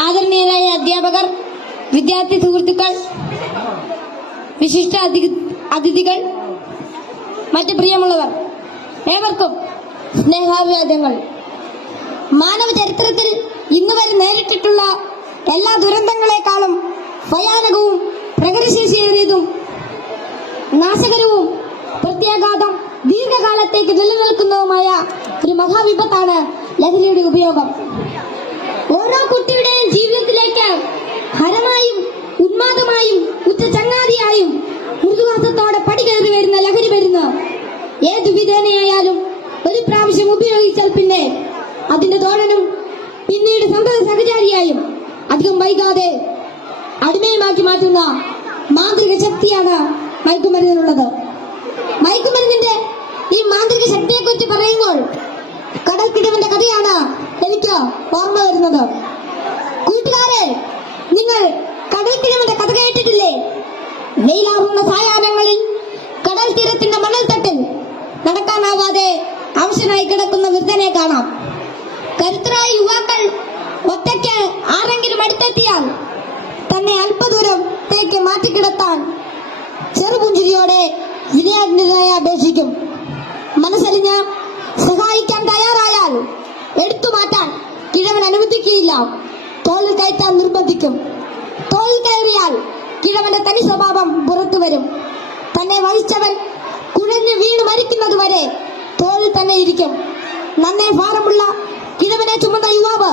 ആദരണീയരായ അധ്യാപകർ, വിദ്യാർത്ഥി സുഹൃത്തുക്കൾ, വിശിഷ്ട അതിഥികൾ, മറ്റ് പ്രിയമുള്ളവർ, ഏവർക്കും സ്നേഹാഭിവാദ്യങ്ങൾ. മാനവ ചരിത്രത്തിൽ ഇന്നുവരെ നേരിട്ടിട്ടുള്ള എല്ലാ ദുരന്തങ്ങളെക്കാളും ഭയാനകവും പ്രകൃതിശേഷിയേറിയതും നാശകരവും പ്രത്യാഘാതം ദീർഘകാലത്തേക്ക് നിലനിൽക്കുന്നതുമായ ഒരു മഹാവിപത്താണ് ലഹരിയുടെ ഉപയോഗം. ഓരോ കുട്ടിയുടെയും ജീവിതത്തിലേക്ക് ഹരമായും ഉന്മാദമായും ഉച്ച ചങ്ങാതിയായും മൃദുവാസത്തോടെ പടികയറി വരുന്ന ലഹരി മരുന്ന് ഏതു വിധേനയായാലും ഒരു പ്രാവശ്യം ഉപയോഗിച്ചാൽ പിന്നെ അതിന്റെ തോഴനും പിന്നീട് സന്തത സഹചാരിയായും അധികം വൈകാതെ അടിമയുമാക്കി മാറ്റുന്ന മാന്ത്രിക ശക്തിയാണ് മയക്കുമരുന്നിനുള്ളത്. മയക്കുമരുന്നിന്റെ ഈ മാന്ത്രിക ശക്തിയെക്കുറിച്ച് പറയുമ്പോൾ കടൽക്കിടവന്റെ കഥയാണ് എനിക്ക് ഓർമ്മ വരുന്നത്. കൂട്ടുകാരെ, നിങ്ങൾ കടൽക്കിടവന്റെ കഥ കേട്ടിട്ടില്ലേ? വെയിലാറുന്ന സായാഹ്നങ്ങളിൽ കടൽ തീരത്തിന്റെ മണൽത്തട്ടിൽ നടക്കാനാവാതെ അവശനായി കിടക്കുന്ന വൃദ്ധനെ കാണാം. കരുത്തരായ യുവാക്കൾ ഒറ്റയ്ക്ക് ആരെങ്കിലും അടുത്തെത്തിയാൽ തന്നെ അല്പദൂരത്തേക്ക് മാറ്റിക്കിടത്താൻ ചെറുപുഞ്ചിരിയോടെ വിനയാജ്ഞനായി അപേക്ഷിക്കും. മനസ്സലിഞ്ഞ് സഹായിക്കാൻ തയ്യാറായാൽ എടുത്തു മാറ്റാൻ കിഴവൻ അനുവദിക്കുകയില്ല. തോളിൽ കയറ്റാൻ നിർബന്ധിക്കും. തോളിൽ കയറിയാൽ കിഴവന്റെ തനി സ്വഭാവം പുറത്തു വരും. തന്നെ വഹിച്ചവൻ കുഴഞ്ഞു വീണ് മരിക്കുന്നതുവരെ തോളിൽ തന്നെ ഇരിക്കും. നന്നേ ഭാരമുള്ള കിഴവനെ ചുമന്ന യുവാവ്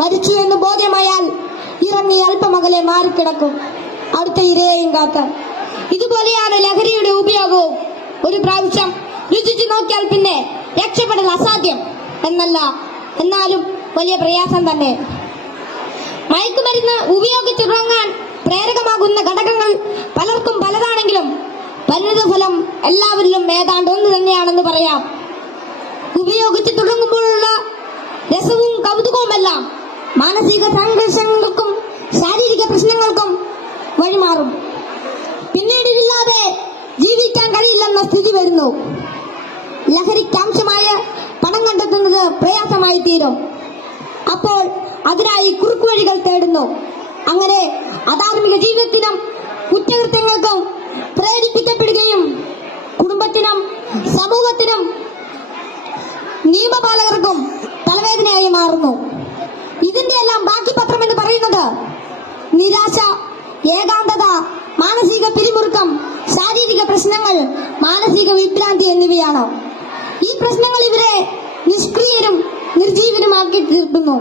മരിച്ചു എന്ന് ബോധ്യമായാൽ ഇറങ്ങി അല്പമകലെ മാറിക്കിടക്കും, അടുത്ത ഇരയെയും കാക്കാൻ. ഇതുപോലെയാണ് ലഹരിയുടെ ഉപയോഗവും. ഒരു പ്രാവശ്യം രുചിച്ചു നോക്കിയാൽ പിന്നെ രക്ഷപ്പെടൽ അസാധ്യം എന്നല്ല, എന്നാലും വലിയ പ്രയാസം തന്നെ. മയക്കുമരുന്ന് ഉപയോഗിച്ചു തുടങ്ങാൻ പ്രേരകമാകുന്ന ഘടകങ്ങൾ പലർക്കും പലതാണെങ്കിലും പരിണിതഫലം എല്ലാവരിലും ഏതാണ്ട് ഒന്ന് തന്നെയാണെന്ന് പറയാം. ഉപയോഗിച്ചു തുടങ്ങുമ്പോഴുള്ള രസവും കൗതുകവുമെല്ലാം മാനസിക സംഘർഷങ്ങൾക്കും ശാരീരിക പ്രശ്നങ്ങൾക്കും വഴിമാറും. പിന്നീട് ഇതില്ലാതെ ജീവിക്കാൻ കഴിയില്ലെന്ന സ്ഥിതി വരുന്നു. ലഹരിക്കാംശമായ പണം കണ്ടെത്തുന്നത് പ്രയാസമായി തീരും. അപ്പോൾ അതിനായി കുറുക്കുവഴികൾ തേടുന്നു. അങ്ങനെ അധാർമിക ജീവിതത്തിനും കുറ്റകൃത്യങ്ങൾക്കും പ്രേരിപ്പിക്കപ്പെടുകയും കുടുംബത്തിനും സമൂഹത്തിനും നിയമപാലകർക്കും തലവേദനയായി മാറുന്നു. ഇതിന്റെ എല്ലാം ബാക്കി പത്രം എന്ന് പറയുന്നത് നിരാശ, ഏകാന്തത, മാനസിക പിരിമുറുക്കം, ശാരീരിക പ്രശ്നങ്ങൾ, മാനസിക വിഭ്രാന്തി എന്നിവയാണ്. ഈ പ്രശ്നങ്ങൾ ഇവരെ നിഷ്ക്രിയരും നിർജീവനുമാക്കി തീർക്കുന്നു.